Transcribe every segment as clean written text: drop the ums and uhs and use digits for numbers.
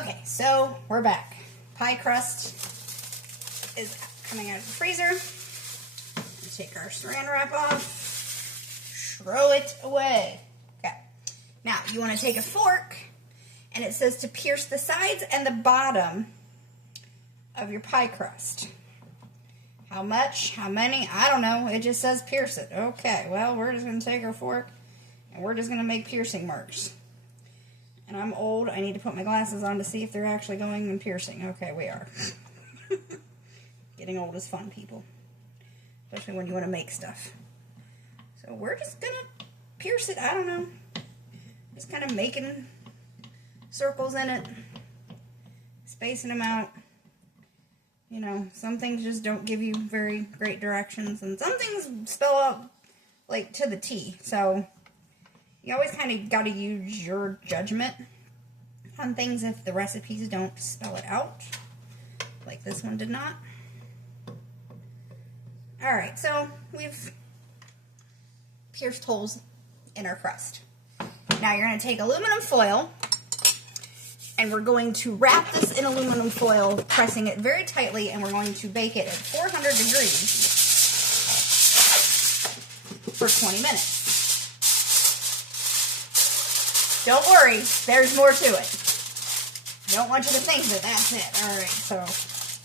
Okay, so we're back. Pie crust is coming out of the freezer. Take our saran wrap off, throw it away. Okay, now you want to take a fork, and it says to pierce the sides and the bottom of your pie crust. How much? How many? I don't know. It just says pierce it. Okay, well, we're just going to take our fork, and we're just going to make piercing marks. And I'm old. I need to put my glasses on to see if they're actually going and piercing. Okay, we are. Getting old is fun, people. Especially when you want to make stuff. So we're just going to pierce it. I don't know. Just kind of making circles in it. Spacing them out. You know, some things just don't give you very great directions. And some things spell out, like, to the T. So you always kind of got to use your judgment on things if the recipes don't spell it out, like this one did not. Alright, so we've pierced holes in our crust. Now you're going to take aluminum foil, and we're going to wrap this in aluminum foil, pressing it very tightly, and we're going to bake it at 400 degrees for 20 minutes. Don't worry, there's more to it. Don't want you to think that that's it. Alright, so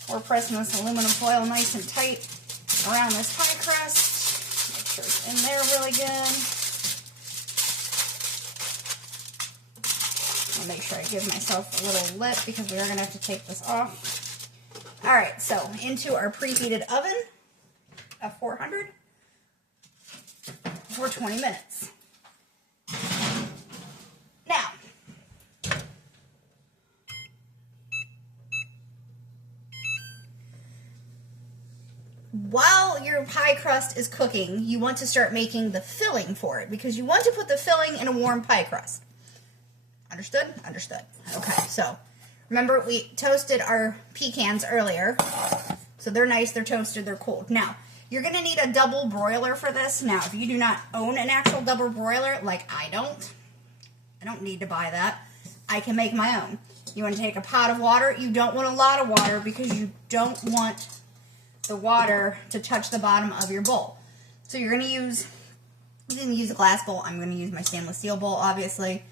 we're pressing this aluminum foil nice and tight around this pie crust. Make sure it's in there really good. I'll make sure I give myself a little lip because we are going to have to take this off. Alright, so into our preheated oven of 400 for 20 minutes. Now, while your pie crust is cooking, you want to start making the filling for it because you want to put the filling in a warm pie crust. Understood? Understood. Okay, so remember we toasted our pecans earlier. So they're nice, they're toasted, they're cold. Now, you're going to need a double broiler for this. Now, if you do not own an actual double broiler, like I don't need to buy that. I can make my own. You want to take a pot of water. You don't want a lot of water because you don't want the water to touch the bottom of your bowl. So you're going to use, you can use a glass bowl. I'm going to use my stainless steel bowl, obviously.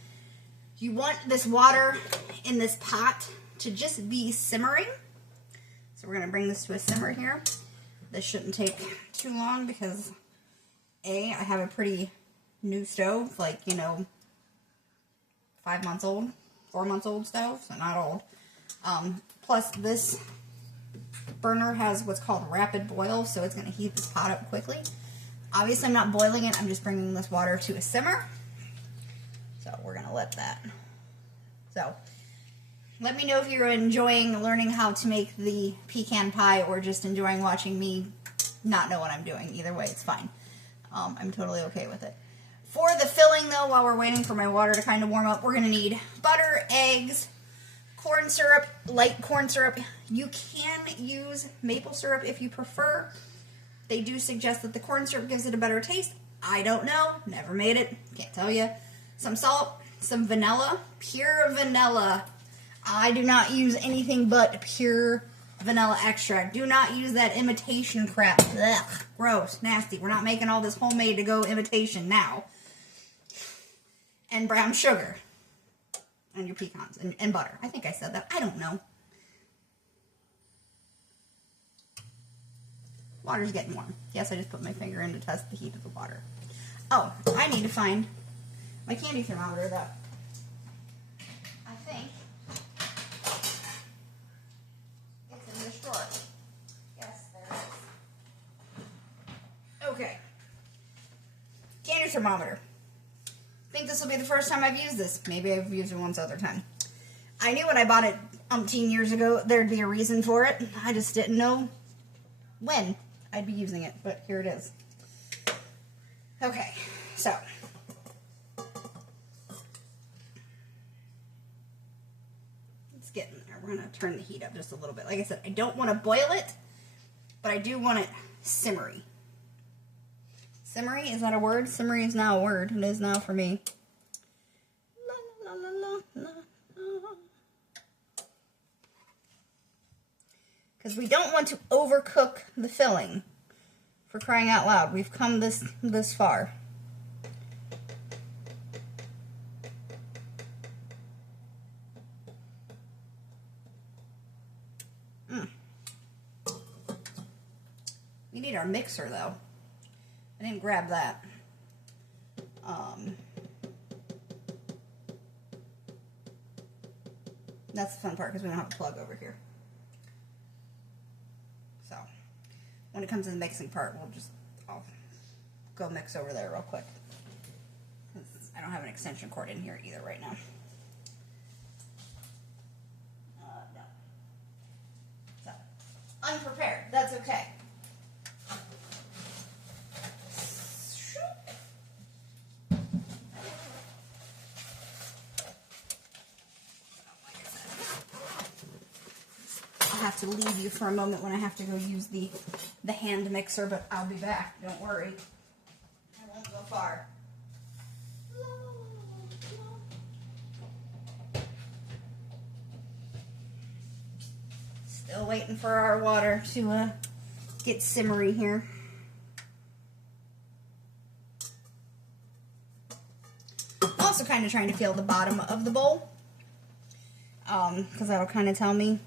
You want this water in this pot to just be simmering. So we're going to bring this to a simmer here. This shouldn't take too long because I have a pretty new stove, like, you know, 5 months old, 4 months old stove, so not old. Plus this burner has what's called rapid boil, so it's going to heat this pot up quickly. Obviously I'm not boiling it, I'm just bringing this water to a simmer. So we're going to let that. So let me know if you're enjoying learning how to make the pecan pie or just enjoying watching me not know what I'm doing. Either way, it's fine. I'm totally okay with it. For the filling, though, while we're waiting for my water to kind of warm up, we're going to need butter, eggs, corn syrup, light corn syrup. You can use maple syrup if you prefer. They do suggest that the corn syrup gives it a better taste. I don't know. Never made it. Can't tell you. Some salt, some vanilla, pure vanilla. I do not use anything but pure vanilla extract. Do not use that imitation crap. Ugh, gross, nasty. We're not making all this homemade to go imitation now. And brown sugar. And your pecans. And butter. I think I said that. I don't know. Water's getting warm. Yes, I just put my finger in to test the heat of the water. Oh, I need to find my candy thermometer that I think it's in this drawer. Yes, there it is. Okay. Candy thermometer. I think this will be the first time I've used this. Maybe I've used it once other time. I knew when I bought it umpteen years ago there'd be a reason for it. I just didn't know when I'd be using it, but here it is. Okay, so let's get in there. We're going to turn the heat up just a little bit. Like I said, I don't want to boil it, but I do want it simmery. Simmery, is that a word? Simmery is now a word. It is now for me. La, la, la, la, la, la. because we don't want to overcook the filling. For crying out loud, we've come this far. We need our mixer though. I didn't grab that. That's the fun part because we don't have a plug over here. So when it comes to the mixing part, I'll go mix over there real quick. I don't have an extension cord in here either right now. No. So unprepared. That's okay. I'll have to leave you for a moment when I have to go use the hand mixer, but I'll be back. Don't worry. I won't go far. Still waiting for our water to get simmery here. I'm also kind of trying to feel the bottom of the bowl, because that'll kind of tell me.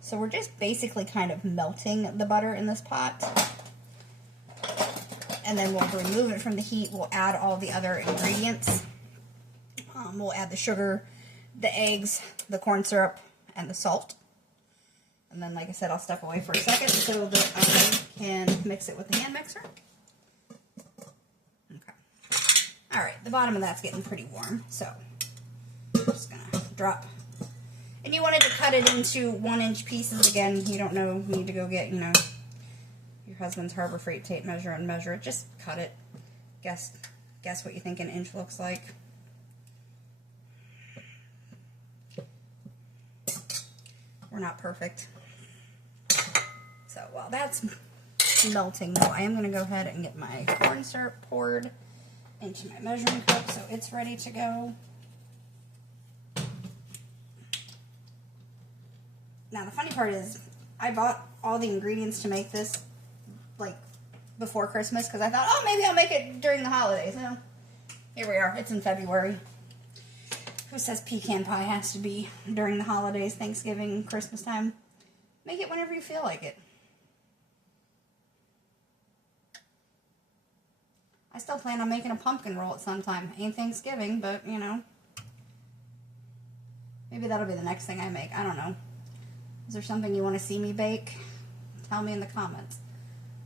So we're just basically kind of melting the butter in this pot. And then we'll remove it from the heat. We'll add all the other ingredients. We'll add the sugar, the eggs, the corn syrup, and the salt. And then, like I said, I'll step away for a second so that I can mix it with the hand mixer. Okay. Alright, the bottom of that's getting pretty warm. So, I'm just going to drop. And you wanted to cut it into 1-inch pieces. Again, you don't need to go get, your husband's Harbor Freight tape measure and measure it. Just cut it. Guess what you think an inch looks like. We're not perfect. So while that's melting, though, I am going to go ahead and get my corn syrup poured into my measuring cup so it's ready to go. Now, the funny part is, I bought all the ingredients to make this, like, before Christmas, because I thought, oh, maybe I'll make it during the holidays. No, here we are. It's in February. Who says pecan pie has to be during the holidays, Thanksgiving, Christmas time? Make it whenever you feel like it. I still plan on making a pumpkin roll at some time. Ain't Thanksgiving, but, maybe that'll be the next thing I make. I don't know. Is there something you want to see me bake? Tell me in the comments.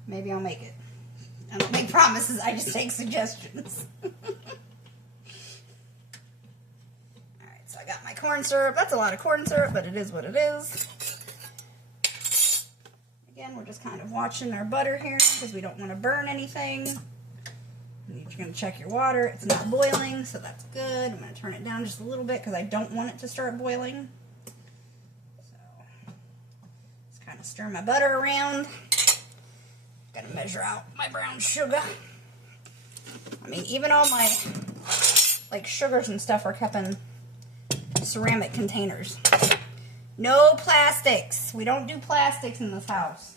Maybe I'll make it. I don't make promises, I just take suggestions. Alright, so I got my corn syrup. That's a lot of corn syrup, but it is what it is. Again, we're just kind of watching our butter here because we don't want to burn anything. You're going to check your water. It's not boiling, so that's good. I'm going to turn it down just a little bit because I don't want it to start boiling. Stir my butter around. Gotta measure out my brown sugar. I mean, even all my sugars and stuff are kept in ceramic containers. No plastics. We don't do plastics in this house.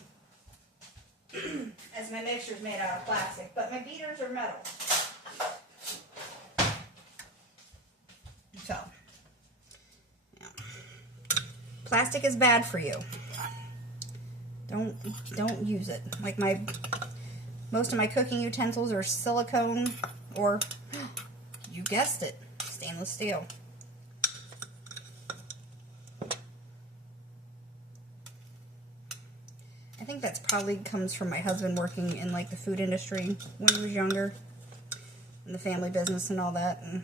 As my mixture's made out of plastic, but my beaters are metal. So, yeah. Plastic is bad for you. Don't use it. Like most of my cooking utensils are silicone or, you guessed it, stainless steel. I think that's probably comes from my husband working in the food industry when he was younger, in the family business and all that, and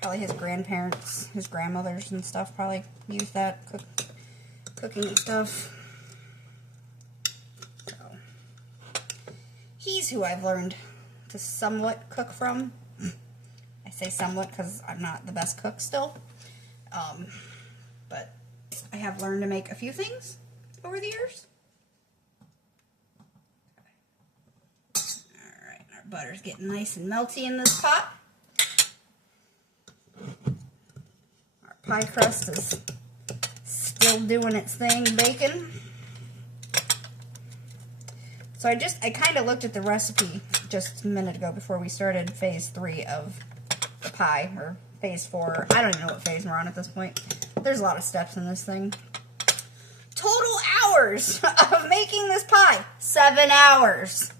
probably his grandparents, his grandmothers and stuff probably used that cooking and stuff. So, he's who I've learned to somewhat cook from. I say somewhat because I'm not the best cook still. but I have learned to make a few things over the years. Alright, our butter's getting nice and melty in this pot. Our pie crust is still doing its thing, baking. So I kind of looked at the recipe just a minute ago before we started phase 3 of the pie, or phase 4. I don't even know what phase we're on at this point. There's a lot of steps in this thing. Total hours of making this pie. 7 hours.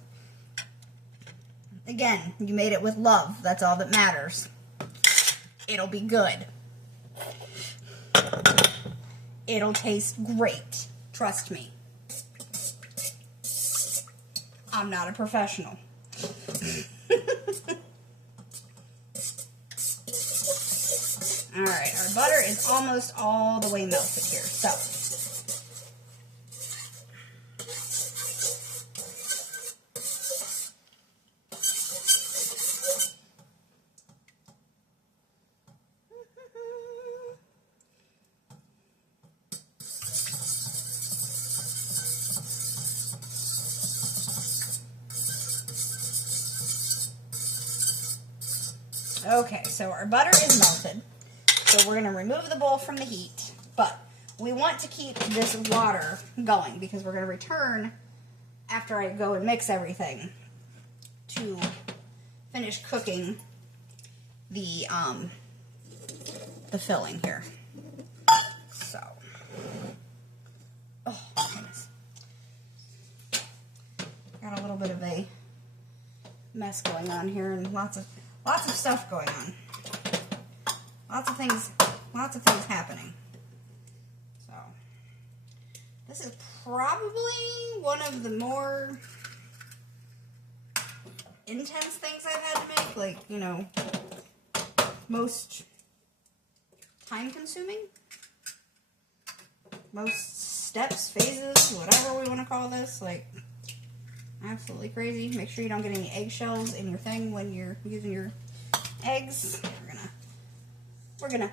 Again, you made it with love. That's all that matters. It'll be good. It'll taste great. Trust me. I'm not a professional. Alright, our butter is almost all the way melted here. So, okay, so our butter is melted. So we're going to remove the bowl from the heat, but we want to keep this water going because we're going to return after I go and mix everything to finish cooking the filling here. So, oh goodness, got a little bit of a mess going on here and lots of stuff going on. Lots of things happening. So, this is probably one of the more intense things I've had to make. Like, you know, most time consuming. Most steps, phases, whatever we want to call this. Like, absolutely crazy. Make sure you don't get any eggshells in your thing when you're using your eggs. We're gonna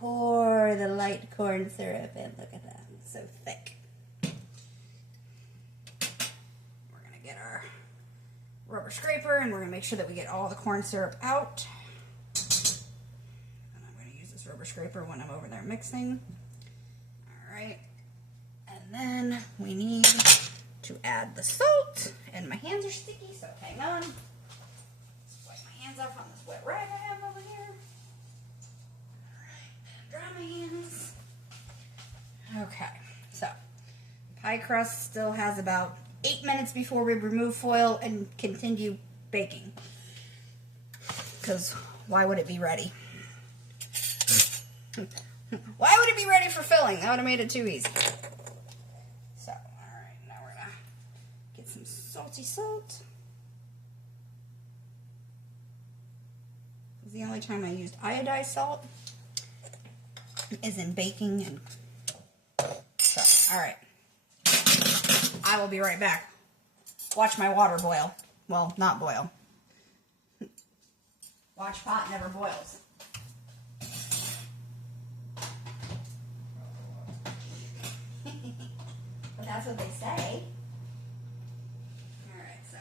pour the light corn syrup in. Look at that, it's so thick. We're gonna get our rubber scraper and we're gonna make sure that we get all the corn syrup out. And I'm gonna use this rubber scraper when I'm over there mixing. Alright, and then we need to add the salt. And my hands are sticky, so hang on. Let's wipe my hands off on this wet rag I have over here. Dry my hands. Okay, so pie crust still has about 8 minutes before we remove foil and continue baking. Because why would it be ready? Why would it be ready for filling? That would have made it too easy. So, alright, now we're gonna get some salty salt. This is the only time I used iodized salt. Is in baking. And so, alright, I will be right back. Watch my water boil. Well, not boil. Watch pot never boils. But that's what they say. Alright, so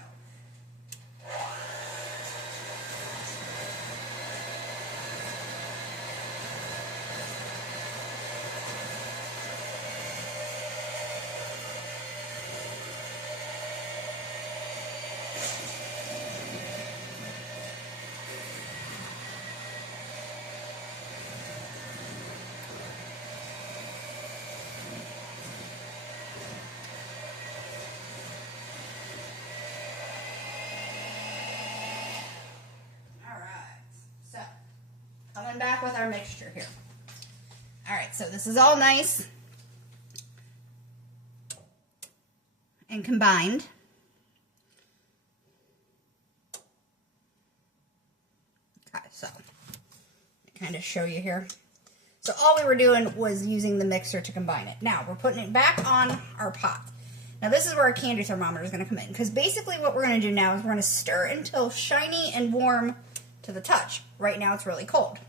coming back with our mixture here. Alright, so this is all nice and combined. Okay, so I kind of show you here. So all we were doing was using the mixer to combine it. Now we're putting it back on our pot. Now this is where our candy thermometer is going to come in, because basically what we're going to do now is we're going to stir until shiny and warm to the touch. Right now it's really cold.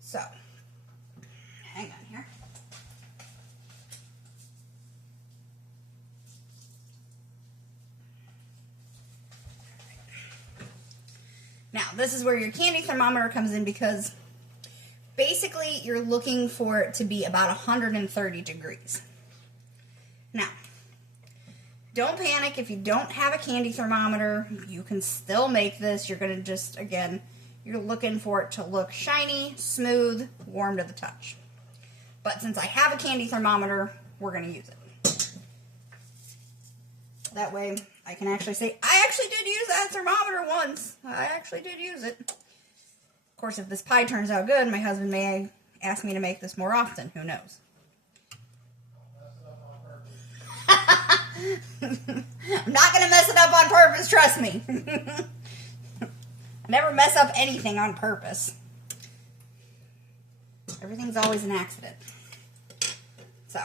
So, hang on here. Now, this is where your candy thermometer comes in because basically you're looking for it to be about 130 degrees. Now, don't panic if you don't have a candy thermometer. You can still make this. You're going to just, again, you're looking for it to look shiny, smooth, warm to the touch. But since I have a candy thermometer, we're going to use it. That way, I can actually say, I actually did use that thermometer once. I actually did use it. Of course, if this pie turns out good, my husband may ask me to make this more often. Who knows? I'm not going to mess it up on purpose, trust me. I never mess up anything on purpose. Everything's always an accident. So,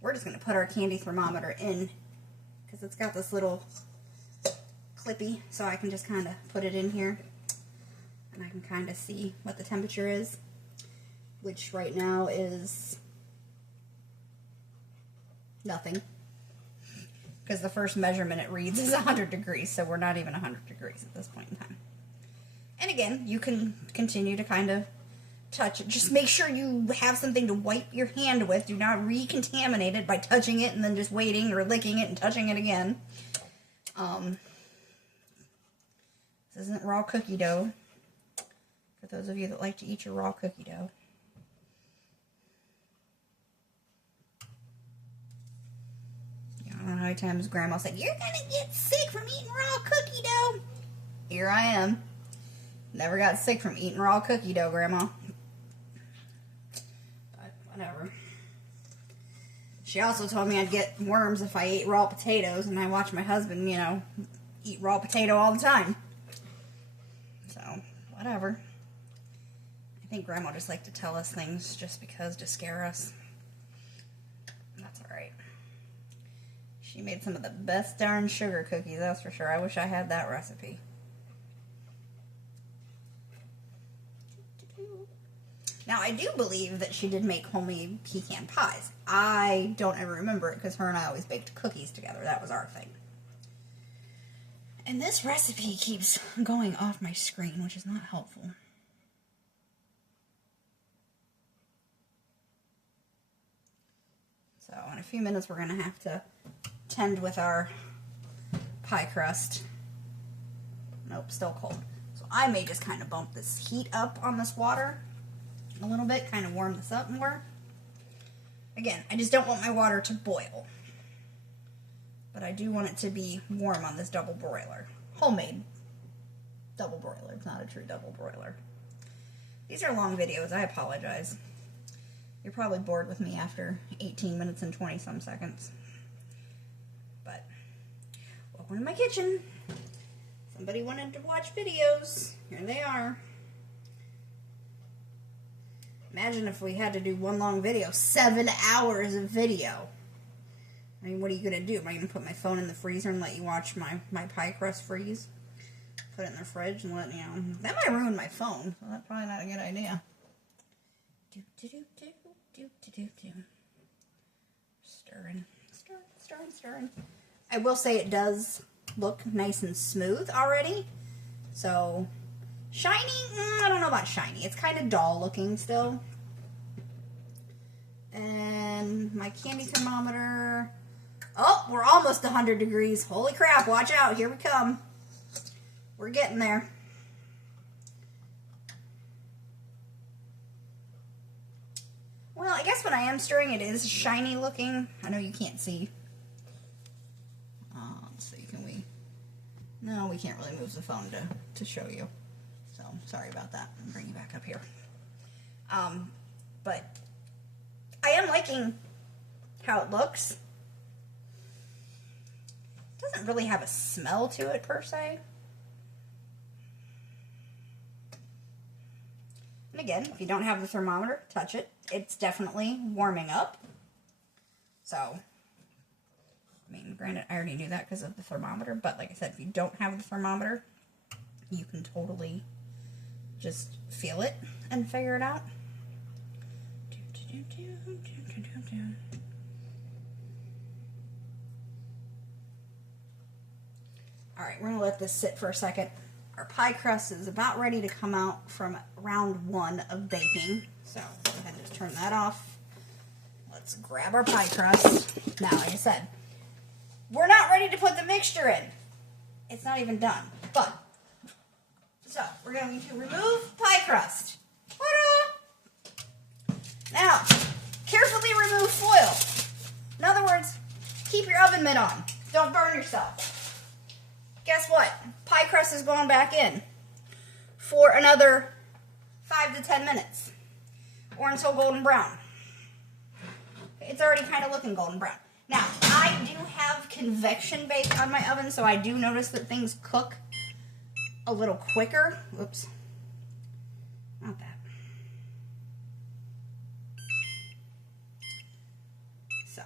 we're just going to put our candy thermometer in because it's got this little clippy, so I can just kind of put it in here and I can kind of see what the temperature is, which right now is nothing, because the first measurement it reads is 100 degrees, so we're not even 100 degrees at this point in time. And again, you can continue to kind of touch it. Just make sure you have something to wipe your hand with. Do not recontaminate it by touching it and then just waiting or licking it and touching it again. This isn't raw cookie dough, for those of you that like to eat your raw cookie dough. I don't know how many times Grandma said, "You're gonna get sick from eating raw cookie dough." Here I am. Never got sick from eating raw cookie dough, Grandma. But whatever. She also told me I'd get worms if I ate raw potatoes, and I watch my husband, you know, eat raw potato all the time. So, whatever. I think Grandma just liked to tell us things just because, to scare us. That's alright. She made some of the best darn sugar cookies, that's for sure. I wish I had that recipe. Now, I do believe that she did make homemade pecan pies. I don't ever remember it because her and I always baked cookies together. That was our thing. And this recipe keeps going off my screen, which is not helpful. So, in a few minutes, we're going to have to tend with our pie crust. Nope, still cold. So I may just kind of bump this heat up on this water a little bit, kind of warm this up more. Again, I just don't want my water to boil. But I do want it to be warm on this double broiler. Homemade double broiler. It's not a true double broiler. These are long videos. I apologize. You're probably bored with me after 18 minutes and 20 some seconds. But, welcome to my kitchen. Somebody wanted to watch videos. Here they are. Imagine if we had to do one long video. 7 hours of video. I mean, what are you going to do? Am I going to put my phone in the freezer and let you watch my pie crust freeze? Put it in the fridge and let, you know, that might ruin my phone. So that's probably not a good idea. Stirring, stirring, stirring. I will say it does look nice and smooth already. So, shiny, I don't know about shiny. It's kind of dull looking still. And my candy thermometer. Oh, we're almost 100 degrees. Holy crap, watch out. Here we come. We're getting there. Well, I guess when I am stirring, it is shiny looking. I know you can't see. Let's see, can we? No, we can't really move the phone to show you. So, sorry about that. I'll bring you back up here. But I am liking how it looks. It doesn't really have a smell to it, per se. And again, if you don't have the thermometer, touch it. It's definitely warming up. So, I mean, granted, I already knew that because of the thermometer, but like I said, if you don't have the thermometer, you can totally just feel it and figure it out. All right, we're gonna let this sit for a second. Our pie crust is about ready to come out from round 1 of baking. So go ahead and just turn that off. Let's grab our pie crust. Now, like I said, we're not ready to put the mixture in. It's not even done. But, so we're going to remove pie crust. Ta-da! Now, carefully remove foil. In other words, keep your oven mitt on. Don't burn yourself. Guess what? Pie crust is going back in for another 5 to 10 minutes or until golden brown. It's already kind of looking golden brown. Now, I do have convection bake on my oven, so I do notice that things cook a little quicker. Oops. Not that. So,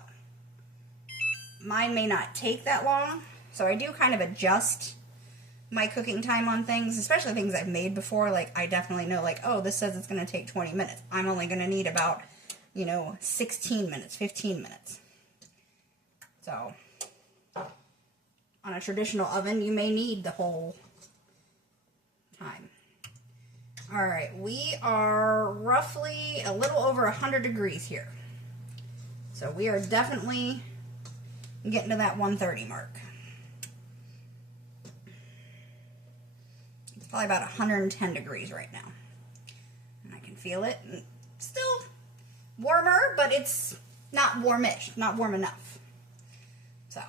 mine may not take that long. So I do kind of adjust my cooking time on things, especially things I've made before. Like, I definitely know, like, oh, this says it's going to take 20 minutes. I'm only going to need about, 16 minutes, 15 minutes. So, on a traditional oven, you may need the whole time. All right, we are roughly a little over 100 degrees here. So we are definitely getting to that 130 mark. Probably about 110 degrees right now. And I can feel it. And still warmer, but it's not warmish, not warm enough. So,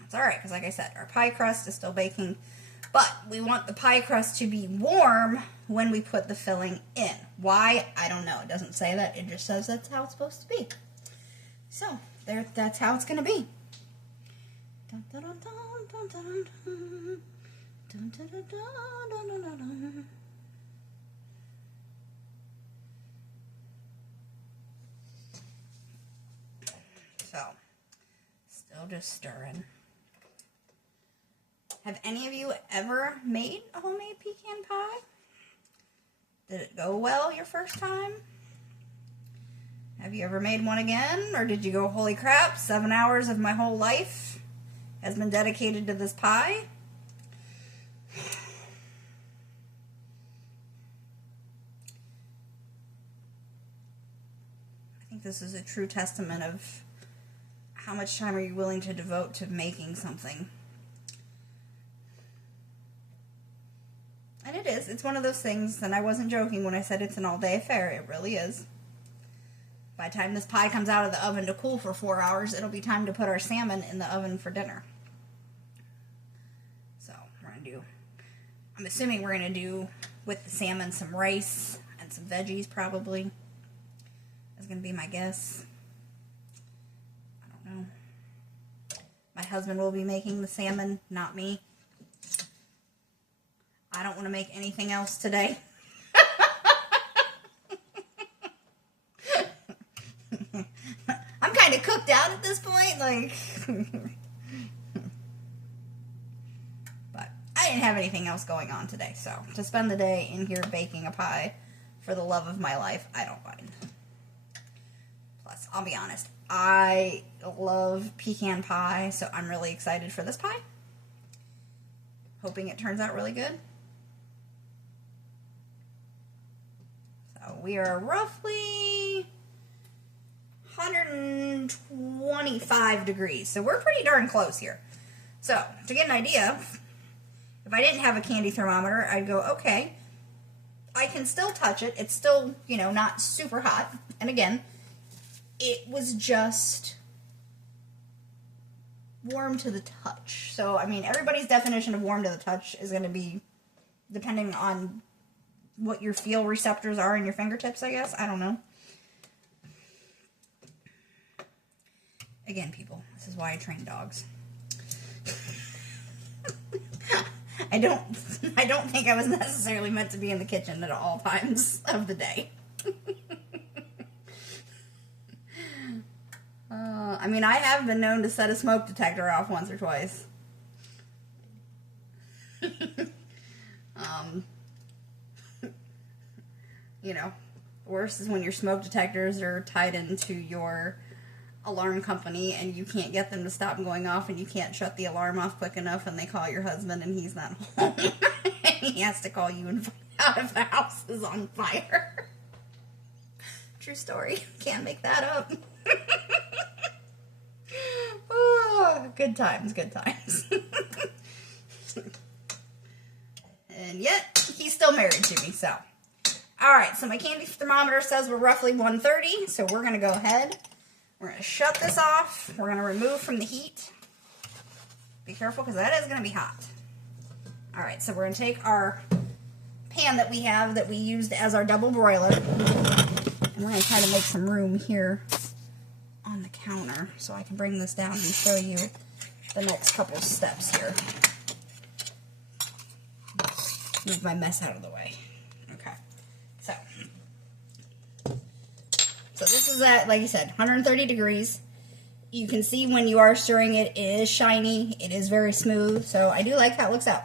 that's alright, because like I said, our pie crust is still baking. But we want the pie crust to be warm when we put the filling in. Why? I don't know. It doesn't say that. It just says that's how it's supposed to be. So, that's how it's going to be. Dun, dun, dun, dun, dun, dun, dun. Dun, dun, dun, dun, dun, dun, dun. So, still just stirring. Have any of you ever made a homemade pecan pie? Did it go well your first time? Have you ever made one again? Or did you go, holy crap, 7 hours of my whole life has been dedicated to this pie? This is a true testament of how much time are you willing to devote to making something. And it is. It's one of those things, and I wasn't joking when I said it's an all-day affair. It really is. By the time this pie comes out of the oven to cool for 4 hours, it'll be time to put our salmon in the oven for dinner. So, we're going to do, I'm assuming we're going to do with the salmon some rice and some veggies probably. Is going to be my guess. I don't know. My husband will be making the salmon, not me. I don't want to make anything else today. I'm kind of cooked out at this point, like. But I didn't have anything else going on today, so to spend the day in here baking a pie for the love of my life, I don't mind. Plus, I'll be honest, I love pecan pie, so I'm really excited for this pie. Hoping it turns out really good. So we are roughly 125 degrees, so we're pretty darn close here. So, to get an idea, if I didn't have a candy thermometer, I'd go, okay, I can still touch it. It's still, not super hot. And again, it was just warm to the touch. So, I mean, everybody's definition of warm to the touch is going to be depending on what your feel receptors are in your fingertips, I guess. I don't know. Again, people, this is why I train dogs. I don't think I was necessarily meant to be in the kitchen at all times of the day. I mean, I have been known to set a smoke detector off once or twice. you know, worse is when your smoke detectors are tied into your alarm company and you can't get them to stop going off and you can't shut the alarm off quick enough and they call your husband and he's not home. He has to call you and find out if the house is on fire. True story. Can't make that up. Oh, good times, good times. And yet, he's still married to me, so. Alright, so my candy thermometer says we're roughly 130, so we're going to go ahead. We're going to shut this off. We're going to remove from the heat. Be careful, because that is going to be hot. Alright, so we're going to take our pan that we have that we used as our double broiler. And we're going to try to make some room here on the counter so I can bring this down and show you the next couple steps here. Move my mess out of the way. Okay. So this is at, like I said, 130 degrees. You can see when you are stirring it, it is shiny. It is very smooth. So I do like how it looks out.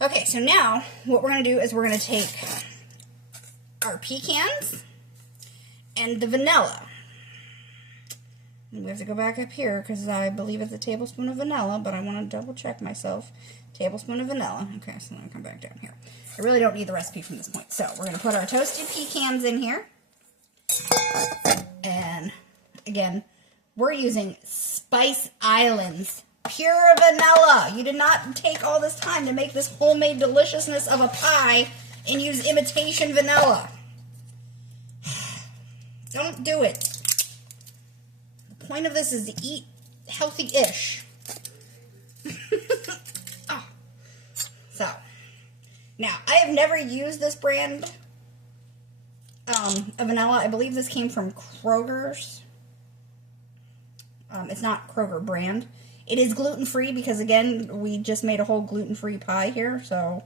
Okay, so now what we're going to do is we're going to take our pecans and the vanilla. And we have to go back up here because I believe it's a tablespoon of vanilla, but I want to double check myself. Tablespoon of vanilla. Okay, so let me come back down here. I really don't need the recipe from this point. So we're going to put our toasted pecans in here. And again, we're using Spice Islands pure vanilla. You did not take all this time to make this homemade deliciousness of a pie and use imitation vanilla. Don't do it. The point of this is to eat healthy-ish. Oh. So, now, I have never used this brand of vanilla. I believe this came from Kroger's. It's not Kroger brand. It is gluten-free because, again, we just made a whole gluten-free pie here, so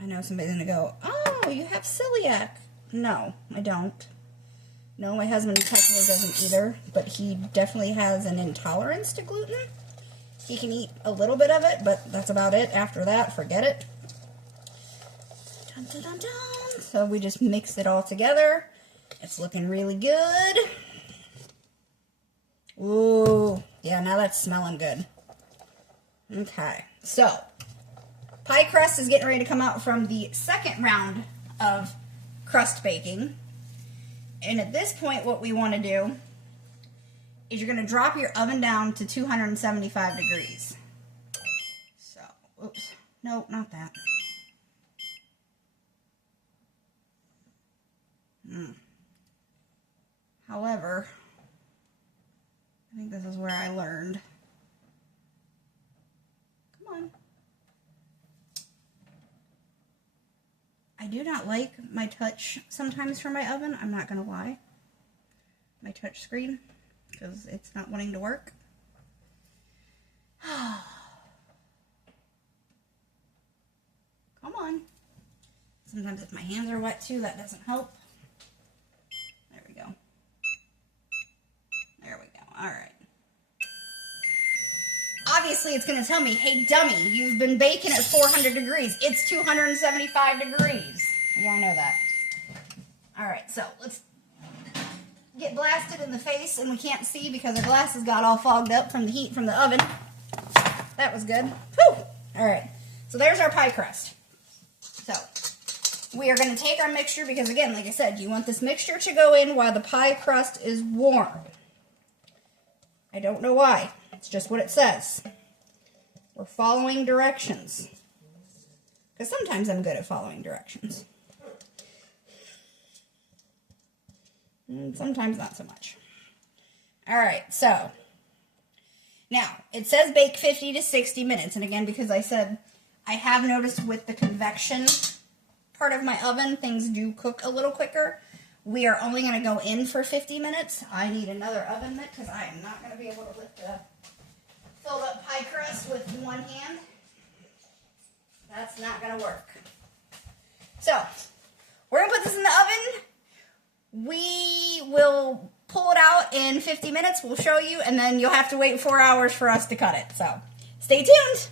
I know somebody's going to go, oh, you have celiac. No, I don't. No, my husband technically doesn't either, but he definitely has an intolerance to gluten. He can eat a little bit of it, but that's about it. After that, forget it. Dun, dun, dun, dun. So we just mixed it all together. It's looking really good. Ooh, yeah, now that's smelling good. Okay, so pie crust is getting ready to come out from the second round of crust baking. And at this point, what we want to do is you're going to drop your oven down to 275 degrees. So, oops, no, not that. However, I think this is where I learned. Come on. I do not like my touch sometimes for my oven. I'm not going to lie. My touch screen, because it's not wanting to work. Come on. Sometimes if my hands are wet too, that doesn't help. There we go. There we go. All right. Obviously, it's going to tell me, hey, dummy, you've been baking at 400 degrees. It's 275 degrees. Yeah, I know that. All right, so let's get blasted in the face, and we can't see because our glasses got all fogged up from the heat from the oven. That was good. Whew. All right, so there's our pie crust. So we are going to take our mixture because, again, like I said, you want this mixture to go in while the pie crust is warm. I don't know why. It's just what it says. We're following directions. Because sometimes I'm good at following directions. And sometimes not so much. Alright, so. Now, it says bake 50 to 60 minutes. And again, because I said I have noticed with the convection part of my oven, things do cook a little quicker. We are only going to go in for 50 minutes. I need another oven mitt because I am not going to be able to lift a filled up pie crust with one hand. That's not going to work. So, we're going to put this in the oven. We will pull it out in 50 minutes. We'll show you, and then you'll have to wait 4 hours for us to cut it. So, stay tuned.